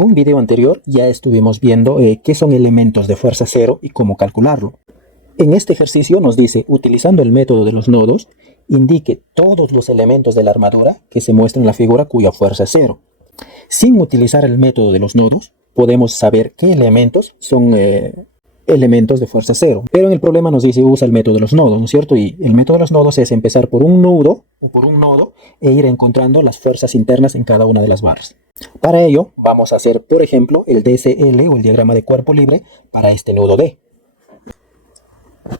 En un video anterior ya estuvimos viendo qué son elementos de fuerza cero y cómo calcularlo. En este ejercicio nos dice, utilizando el método de los nodos, indique todos los elementos de la armadura que se muestran en la figura cuya fuerza es cero. Sin utilizar el método de los nodos, podemos saber qué elementos son elementos de fuerza cero. Pero en el problema nos dice, usa el método de los nodos, ¿no es cierto? Y el método de los nodos es empezar por un nudo o por un nodo e ir encontrando las fuerzas internas en cada una de las barras. Para ello, vamos a hacer, por ejemplo, el DCL o el diagrama de cuerpo libre para este nudo D.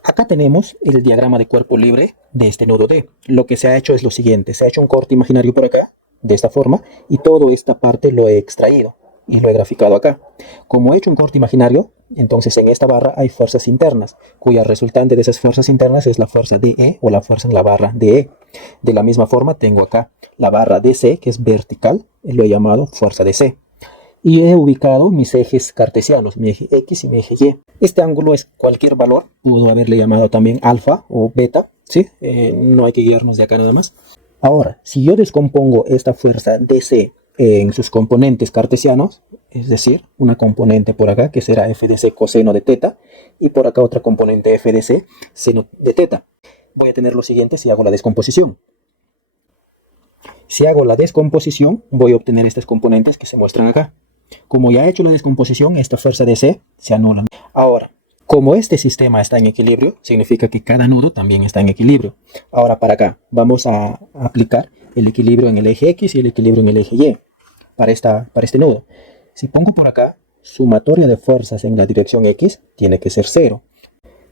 Acá tenemos el diagrama de cuerpo libre de este nudo D. Lo que se ha hecho es lo siguiente. Se ha hecho un corte imaginario por acá, de esta forma, y toda esta parte lo he extraído y lo he graficado acá. Como he hecho un corte imaginario, entonces en esta barra hay fuerzas internas, cuya resultante de esas fuerzas internas es la fuerza DE o la fuerza en la barra DE. De la misma forma tengo acá la barra DC, que es vertical, lo he llamado fuerza DC. Y he ubicado mis ejes cartesianos, mi eje X y mi eje Y. Este ángulo es cualquier valor, puedo haberle llamado también alfa o beta, ¿sí? No hay que guiarnos de acá nada más. Ahora, si yo descompongo esta fuerza DC en sus componentes cartesianos, es decir, una componente por acá que será FDC coseno de teta, y por acá otra componente FDC seno de teta, voy a tener lo siguiente si hago la descomposición. Si hago la descomposición, voy a obtener estas componentes que se muestran acá. Como ya he hecho la descomposición, esta fuerza DC se anula. Ahora, como este sistema está en equilibrio, significa que cada nudo también está en equilibrio. Ahora para acá, vamos a aplicar el equilibrio en el eje X y el equilibrio en el eje Y para este nudo. Si pongo por acá, sumatoria de fuerzas en la dirección X tiene que ser 0.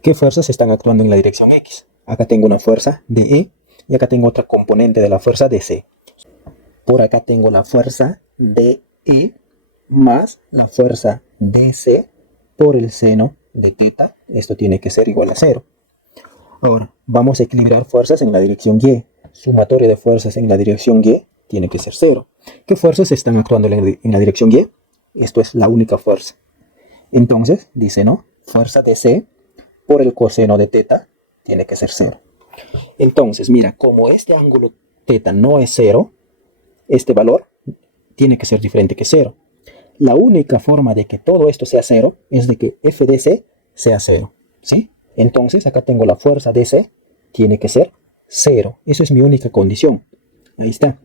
¿Qué fuerzas están actuando en la dirección X? Acá tengo una fuerza DE y acá tengo otra componente de la fuerza DC. Por acá tengo la fuerza DE más la fuerza DC por el seno de teta. Esto tiene que ser igual a 0. Ahora, vamos a equilibrar fuerzas en la dirección Y. Sumatoria de fuerzas en la dirección Y tiene que ser 0. ¿Qué fuerzas están actuando en la dirección Y? Esto es la única fuerza. Entonces, dice, ¿no? Fuerza DC por el coseno de teta tiene que ser 0. Entonces, mira, como este ángulo teta no es 0, este valor tiene que ser diferente que 0. La única forma de que todo esto sea 0 es de que FDC sea 0, ¿sí? Entonces, acá tengo la fuerza DC, tiene que ser 0. Esa es mi única condición. Ahí está.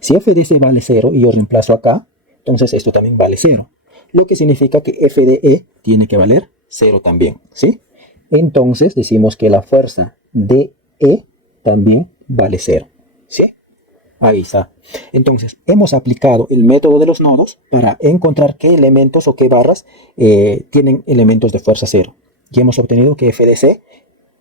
Si FDC vale 0 y yo reemplazo acá, entonces esto también vale 0. Lo que significa que FDE tiene que valer 0 también, ¿sí? Entonces, decimos que la fuerza DE también vale 0, ¿sí? Ahí está. Entonces, hemos aplicado el método de los nodos para encontrar qué elementos o qué barras tienen elementos de fuerza 0. Y hemos obtenido que FDC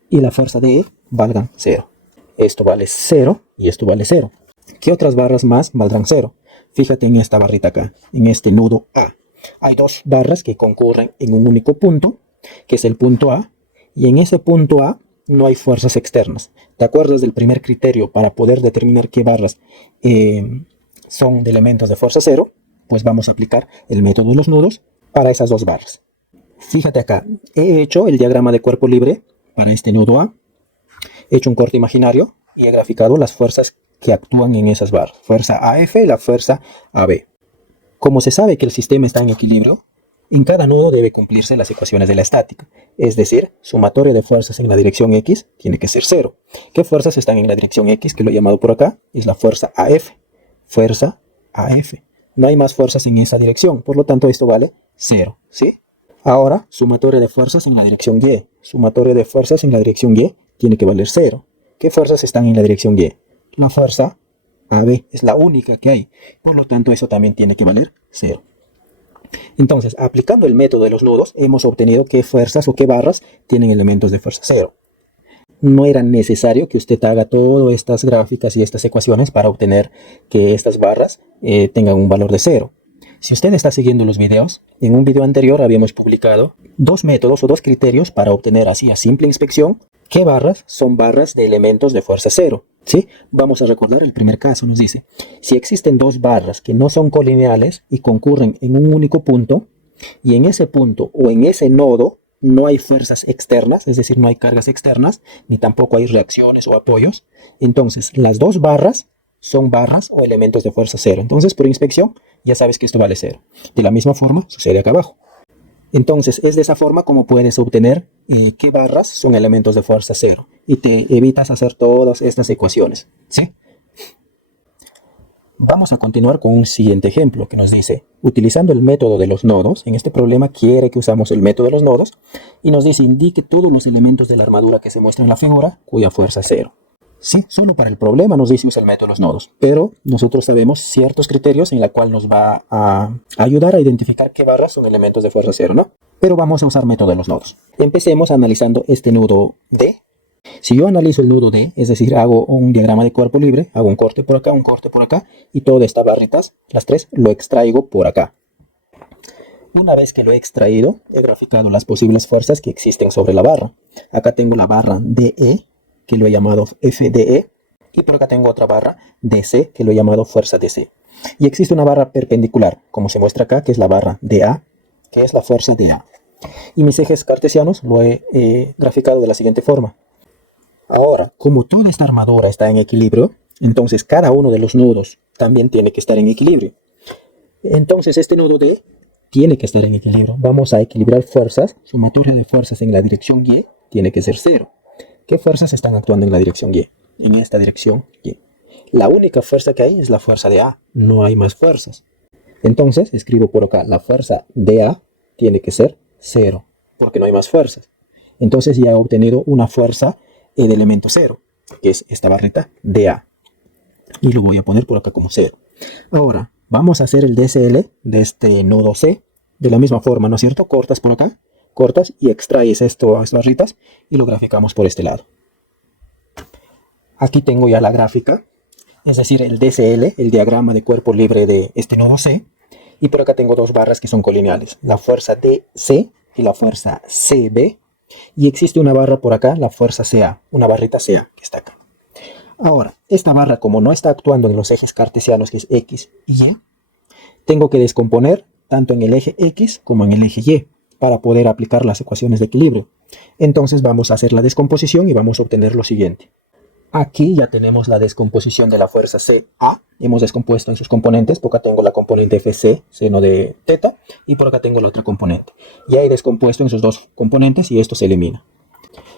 y la fuerza DE valgan 0. Esto vale 0 y esto vale 0. ¿Qué otras barras más valdrán 0? Fíjate en esta barrita acá, en este nudo A. Hay dos barras que concurren en un único punto, que es el punto A, y en ese punto A no hay fuerzas externas. ¿Te acuerdas del primer criterio para poder determinar qué barras son de elementos de fuerza 0? Pues vamos a aplicar el método de los nudos para esas dos barras. Fíjate acá, he hecho el diagrama de cuerpo libre para este nudo A. He hecho un corte imaginario y he graficado las fuerzas que actúan en esas barras. Fuerza AF y la fuerza AB. Como se sabe que el sistema está en equilibrio, en cada nudo debe cumplirse las ecuaciones de la estática, es decir, sumatoria de fuerzas en la dirección X tiene que ser 0. ¿Qué fuerzas están en la dirección X, que lo he llamado por acá? Es la fuerza AF. Fuerza AF. No hay más fuerzas en esa dirección, por lo tanto esto vale 0, ¿sí? Ahora, sumatoria de fuerzas en la dirección Y. Sumatoria de fuerzas en la dirección Y tiene que valer 0. ¿Qué fuerzas están en la dirección Y? La fuerza AB es la única que hay, por lo tanto eso también tiene que valer 0. Entonces, aplicando el método de los nudos, hemos obtenido qué fuerzas o qué barras tienen elementos de fuerza 0. No era necesario que usted haga todas estas gráficas y estas ecuaciones para obtener que estas barras tengan un valor de 0. Si usted está siguiendo los videos, en un video anterior habíamos publicado dos métodos o dos criterios para obtener así a simple inspección qué barras son barras de elementos de fuerza 0. ¿Sí? Vamos a recordar el primer caso, nos dice, si existen dos barras que no son colineales y concurren en un único punto, y en ese punto o en ese nodo no hay fuerzas externas, es decir, no hay cargas externas, ni tampoco hay reacciones o apoyos, entonces las dos barras son barras o elementos de fuerza 0. Entonces, por inspección, ya sabes que esto vale 0. De la misma forma, sucede acá abajo. Entonces, es de esa forma como puedes obtener qué barras son elementos de fuerza 0. Y te evitas hacer todas estas ecuaciones, ¿sí? Vamos a continuar con un siguiente ejemplo que nos dice, utilizando el método de los nodos, en este problema quiere que usamos el método de los nodos, y nos dice, indique todos los elementos de la armadura que se muestran en la figura, cuya fuerza es 0. Sí, solo para el problema nos dice usa el método de los nodos, pero nosotros sabemos ciertos criterios en la cual nos va a ayudar a identificar qué barras son elementos de fuerza 0, ¿no? Pero vamos a usar método de los nodos. Empecemos analizando este nudo D. Si yo analizo el nudo D, es decir, hago un diagrama de cuerpo libre, hago un corte por acá, y todas estas barritas, las tres, lo extraigo por acá. Una vez que lo he extraído, he graficado las posibles fuerzas que existen sobre la barra. Acá tengo la barra DE, que lo he llamado FDE, y por acá tengo otra barra DC, que lo he llamado fuerza DC. Y existe una barra perpendicular, como se muestra acá, que es la barra DA, que es la fuerza DA. Y mis ejes cartesianos lo he graficado de la siguiente forma. Ahora, como toda esta armadura está en equilibrio, entonces cada uno de los nudos también tiene que estar en equilibrio. Entonces este nudo D tiene que estar en equilibrio. Vamos a equilibrar fuerzas. Sumatoria de fuerzas en la dirección Y tiene que ser 0. ¿Qué fuerzas están actuando en la dirección Y? En esta dirección Y. La única fuerza que hay es la fuerza de A. No hay más fuerzas. Entonces escribo por acá, la fuerza de A tiene que ser 0, porque no hay más fuerzas. Entonces ya he obtenido una fuerza del elemento 0, que es esta barrita de A. Y lo voy a poner por acá como 0. Ahora, vamos a hacer el DCL de este nodo C de la misma forma, ¿no es cierto? Cortas por acá, cortas y extraes estas barritas y lo graficamos por este lado. Aquí tengo ya la gráfica, es decir, el DCL, el diagrama de cuerpo libre de este nodo C. Y por acá tengo dos barras que son colineales, la fuerza DC y la fuerza CB. Y existe una barra por acá, la fuerza CA, una barrita CA que está acá. Ahora, esta barra como no está actuando en los ejes cartesianos, que es X y Y, tengo que descomponer tanto en el eje X como en el eje Y para poder aplicar las ecuaciones de equilibrio. Entonces vamos a hacer la descomposición y vamos a obtener lo siguiente. Aquí ya tenemos la descomposición de la fuerza CA. Hemos descompuesto en sus componentes. Por acá tengo la componente FC, seno de teta, y por acá tengo la otra componente. Ya he descompuesto en sus dos componentes y esto se elimina.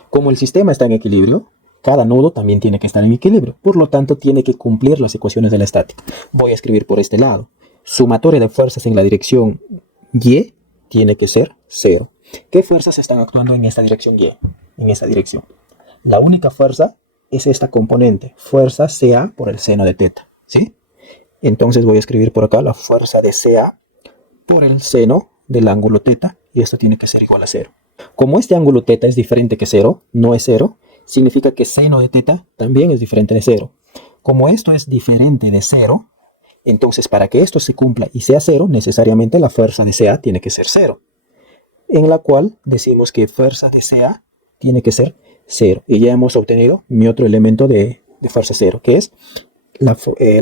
Como el sistema está en equilibrio, cada nodo también tiene que estar en equilibrio. Por lo tanto, tiene que cumplir las ecuaciones de la estática. Voy a escribir por este lado. Sumatoria de fuerzas en la dirección Y tiene que ser 0. ¿Qué fuerzas están actuando en esta dirección Y? En esta dirección. La única fuerza es esta componente, fuerza CA por el seno de teta, ¿sí? Entonces voy a escribir por acá la fuerza de CA por el seno del ángulo teta, y esto tiene que ser igual a 0. Como este ángulo teta es diferente que 0, no es 0, significa que seno de teta también es diferente de 0. Como esto es diferente de 0, entonces para que esto se cumpla y sea 0, necesariamente la fuerza de CA tiene que ser 0. En la cual decimos que fuerza de CA tiene que ser 0. Y ya hemos obtenido mi otro elemento de fuerza 0, que es la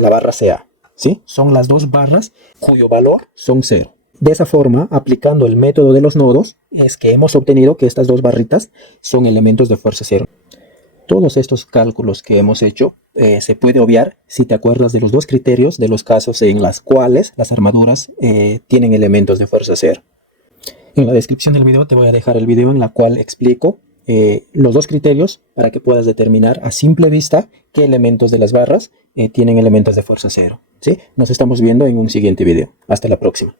barra CA. ¿Sí? Son las dos barras cuyo valor son 0. De esa forma, aplicando el método de los nodos, es que hemos obtenido que estas dos barritas son elementos de fuerza 0. Todos estos cálculos que hemos hecho se puede obviar si te acuerdas de los dos criterios de los casos en los cuales las armaduras tienen elementos de fuerza 0. En la descripción del video te voy a dejar el video en la cual explico los dos criterios para que puedas determinar a simple vista qué elementos de las barras tienen elementos de fuerza 0. ¿Sí? Nos estamos viendo en un siguiente video. Hasta la próxima.